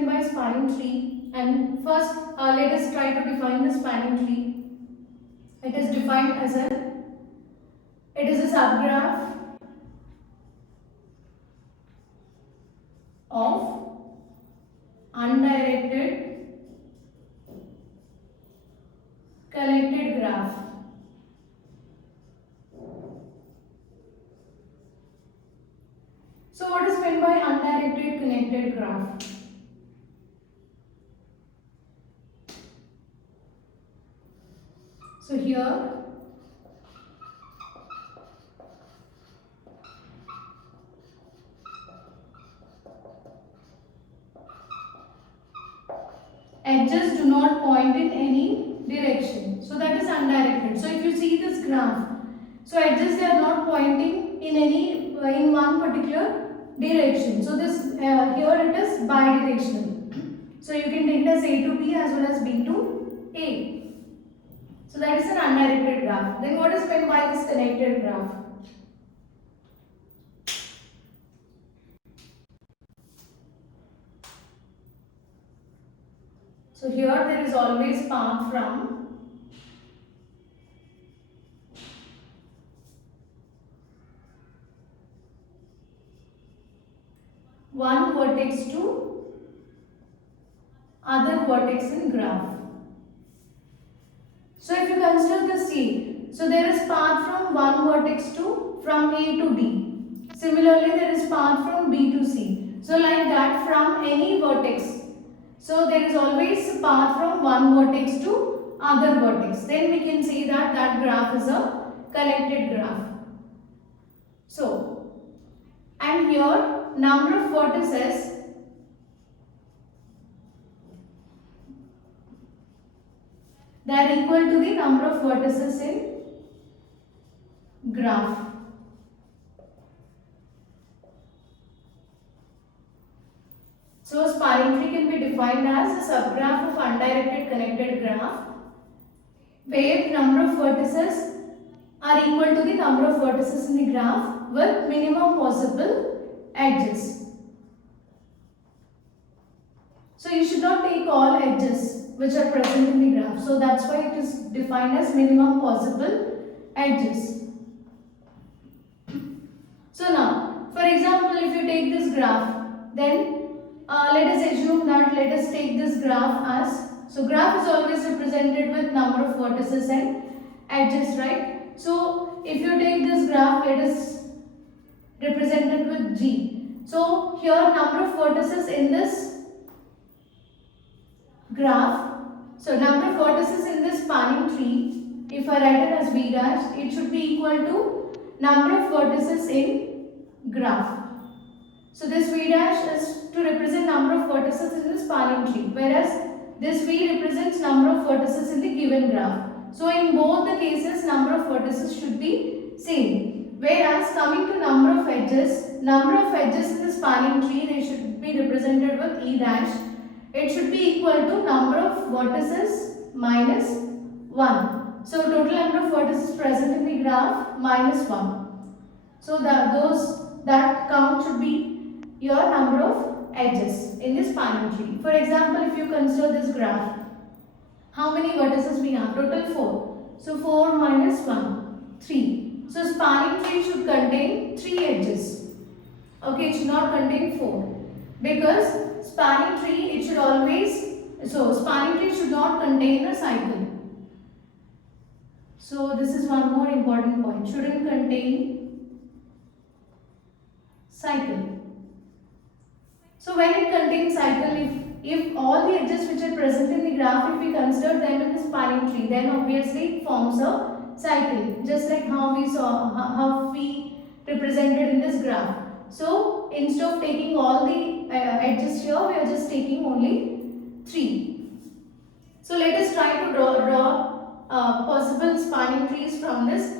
given by spanning tree, and first let us try to define the spanning tree. It is defined as it is a subgraph of undirected connected graph. So what is meant by undirected connected graph? So here edges do not point in any direction. So that is undirected. So if you see this graph, so edges, they are not pointing in one particular direction. So this here it is bidirectional. So you can take it as A to B as well as B to A. So that is an undirected graph. Then what is meant by this connected graph? So here there is always path from one vertex to other vertex in graph. So if you consider the C, so there is path from one vertex from A to B. Similarly, there is path from B to C. So like that, from any vertex. So there is always a path from one vertex to other vertex. Then we can say that that graph is a connected graph. So, and here number of vertices they are equal to the number of vertices in graph. So spanning tree can be defined as a subgraph of undirected connected graph where number of vertices are equal to the number of vertices in the graph with minimum possible edges. So you should not take all edges which are present in the graph. So that's why it is defined as minimum possible edges. So now, for example, if you take this graph, then let us assume that let us take this graph as, so graph is always represented with number of vertices and edges, right? So if you take this graph, let us represent it with G. So here number of vertices in this graph, so number of vertices in this spanning tree, if I write it as V dash, it should be equal to number of vertices in graph. So this V dash is to represent number of vertices in the spanning tree, whereas this V represents number of vertices in the given graph. So in both the cases, number of vertices should be same. Whereas coming to number of edges in the spanning tree, they should be represented with E dash. It should be equal to number of vertices minus 1. So total number of vertices present in the graph minus 1. So that count should be your number of edges in the spanning tree. For example, if you consider this graph, how many vertices we have? Total 4. So 4 minus 1, 3. So spanning tree should contain 3 edges. Okay, it should not contain 4. Because spanning tree, it should always, so spanning tree should not contain a cycle. So this is one more important point. Shouldn't contain cycle. So when it contains cycle, if all the edges which are present in the graph, if we consider them in the spanning tree, then obviously it forms a cycle. Just like how we represented in this graph. So instead of taking all the edges here, we are just taking only 3. So let us try to draw possible spanning trees from this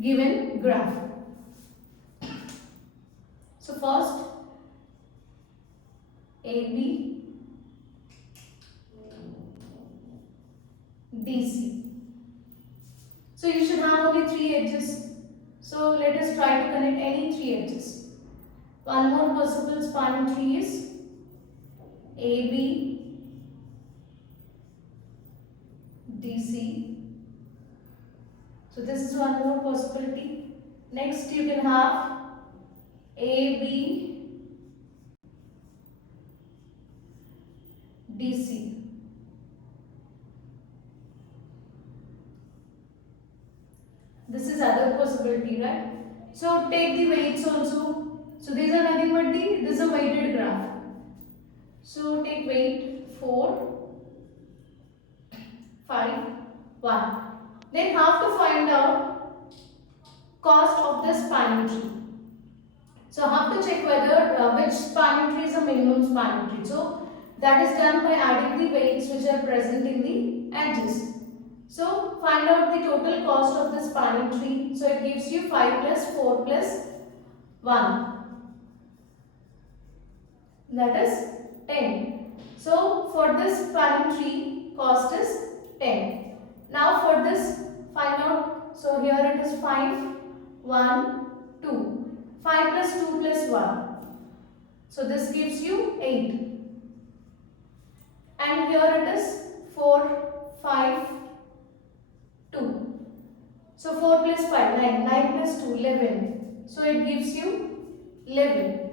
given graph. So first, AB, DC. So you should have only 3 edges. So let us try to connect any 3 edges. One more possible spanning tree is AB, DC. So this is one more possibility. Next you can have AB, DC. This is other possibility, right? So take the weights also. So these are nothing but this is a weighted graph. So take weight 4, 5, 1. Then have to find out cost of the spanning tree. So have to check whether which spanning tree is a minimum spanning tree. So that is done by adding the weights which are present in the edges. So find out the total cost of the spanning tree. So it gives you 5 plus 4 plus 1. That is 10. So for this spanning tree cost is 10. Now for this find out. So here it is 5, 1, 2. 5 plus 2 plus 1. So this gives you 8. And here it is 4, 5, 2. So 4 plus 5, 9. 9 plus 2, 11. So it gives you 11.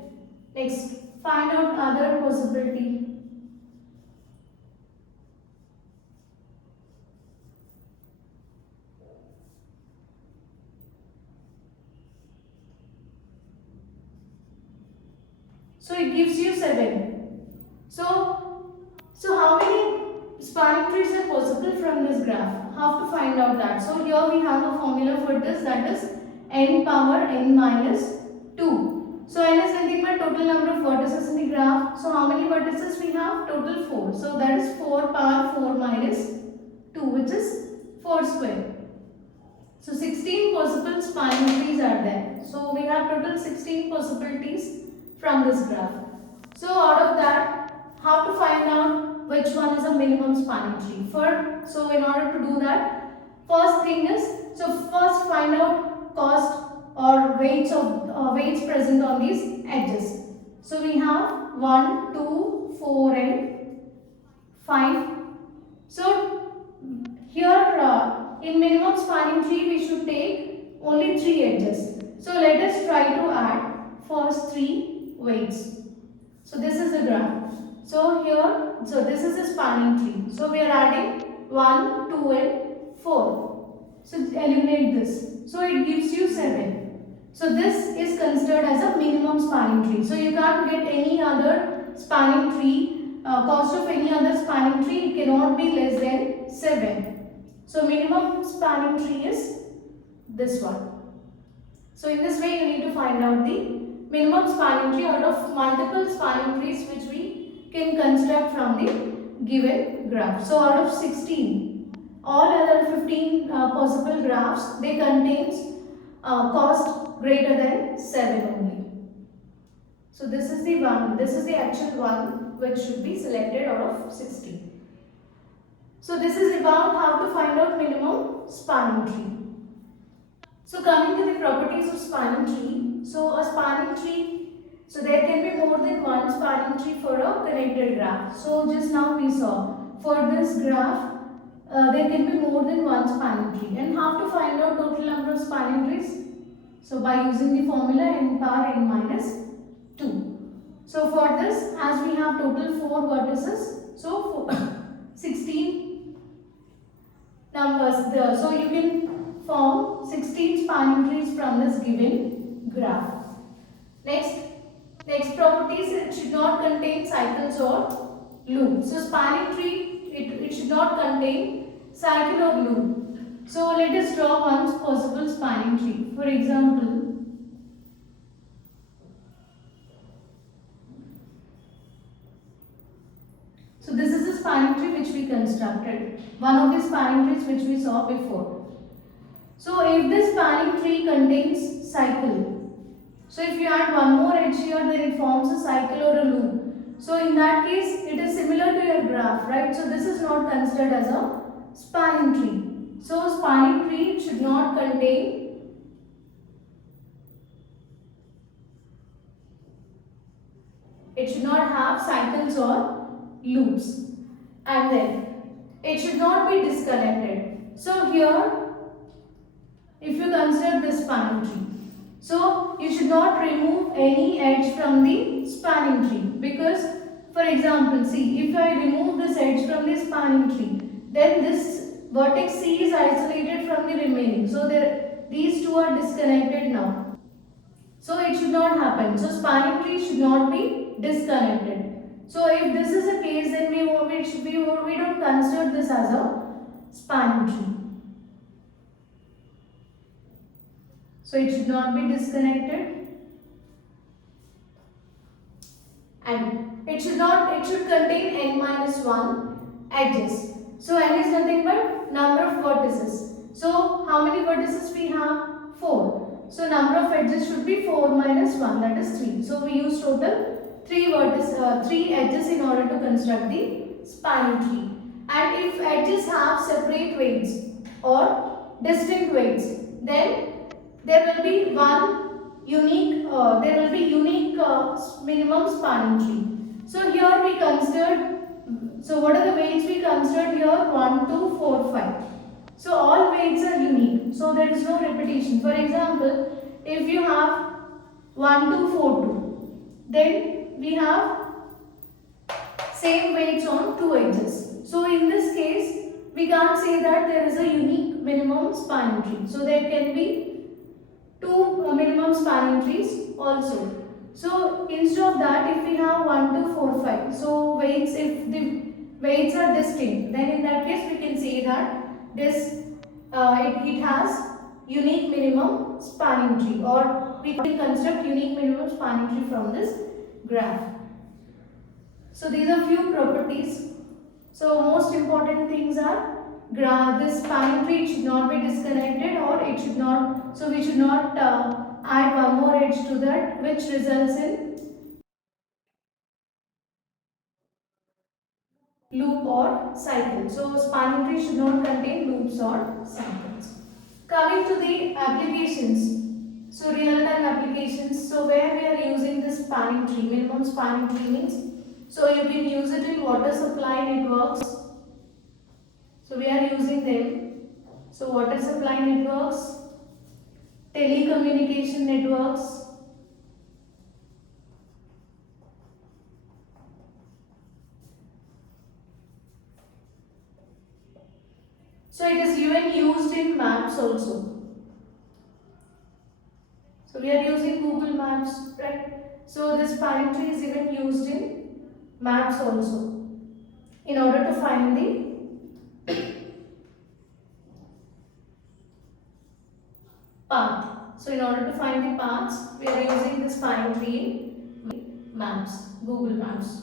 Next, find out other possibility. So it gives you 7. So how many spanning trees are possible from this graph? How to find out that? So here we have a formula for this, that is n power n minus 2. So n is nothing but total number of vertices in the graph. So how many vertices we have? Total 4. So that is 4 power 4 minus 2, which is 4 square. So 16 possible spanning trees are there. So we have total 16 possibilities from this graph. So out of that, how to find out which one is a minimum spanning tree? So in order to do that, first thing is, so first find out cost or weights present on these edges. So we have 1, 2, 4 and 5. So here in minimum spanning tree we should take only 3 edges. So let us try to add first 3 weights. So this is the graph. So here, so this is the spanning tree. So we are adding 1, 2 and 4. So eliminate this. So it gives you 7. So this is considered as a minimum spanning tree. So you can't get any other spanning tree, cost of any other spanning tree, it cannot be less than 7. So minimum spanning tree is this one. So in this way you need to find out the minimum spanning tree out of multiple spanning trees which we can construct from the given graph. So out of 16, all other 15 possible graphs, they contains cost greater than 7 only. So this is the one, this is the actual one which should be selected out of 16. So this is about how to find out minimum spanning tree. So coming to the properties of spanning tree. So a spanning tree, so there can be more than one spanning tree for a connected graph. So just now we saw for this graph there can be more than one spanning tree. And how to find out total number of spanning trees? So by using the formula n power n minus 2. So for this, as we have total 4 vertices, so 16 numbers there. So you can form 16 spanning trees from this given graph. Next properties, it should not contain cycles or loop. So spanning tree, it should not contain cycle or loop. So let us draw one possible spanning tree. For example, so this is the spanning tree which we constructed. One of the spanning trees which we saw before. So if this spanning tree contains cycle, so if you add one more edge here, then it forms a cycle or a loop. So in that case, it is similar to your graph, right? So this is not considered as a spanning tree. So spanning tree should not contain it should not have cycles or loops, and then it should not be disconnected. So here, if you consider this spanning tree, so you should not remove any edge from the spanning tree, because for example, see, if I remove this edge from the spanning tree, then this vertex C is isolated from the remaining. So these two are disconnected now. So it should not happen. So spanning tree should not be disconnected. So if this is the case, then we don't consider this as a spanning tree. So it should not be disconnected, and it should contain n minus 1 edges. So n is nothing but number of vertices. So how many vertices we have? 4. So number of edges should be 4 minus 1, that is 3. So we use total 3 edges in order to construct the spanning tree. And if edges have separate weights or distinct weights, then there will be unique minimum spanning tree. So here we considered, so what are the weights we considered here? 1, 2, 4, 5. So all weights are unique, so there is no repetition. For example, if you have 1, 2, 4, 2, then we have same weights on 2 edges. So in this case, we can't say that there is a unique minimum spanning tree. So there can be 2 minimum spanning trees also. So instead of that, if we have 1, 2, 4, 5, so weights, if the weights are distinct, then in that case we can say that this it has unique minimum spanning tree, or we can construct unique minimum spanning tree from this graph. So these are few properties. So most important things are this spanning tree should not be disconnected, or it should not, so we should not add one more edge to that, which results in loop or cycle. So spanning tree should not contain loops or cycles. Coming to the applications, so real time applications, so where we are using this spanning tree, minimum spanning tree means, so you can use it in water supply networks. So we are using them. So water supply networks, telecommunication networks, so it is even used in maps also. So we are using Google Maps, right? So this spanning tree is even used in maps also, in order to find the path. So in order to find the paths, we are using this spanning tree in maps, Google Maps.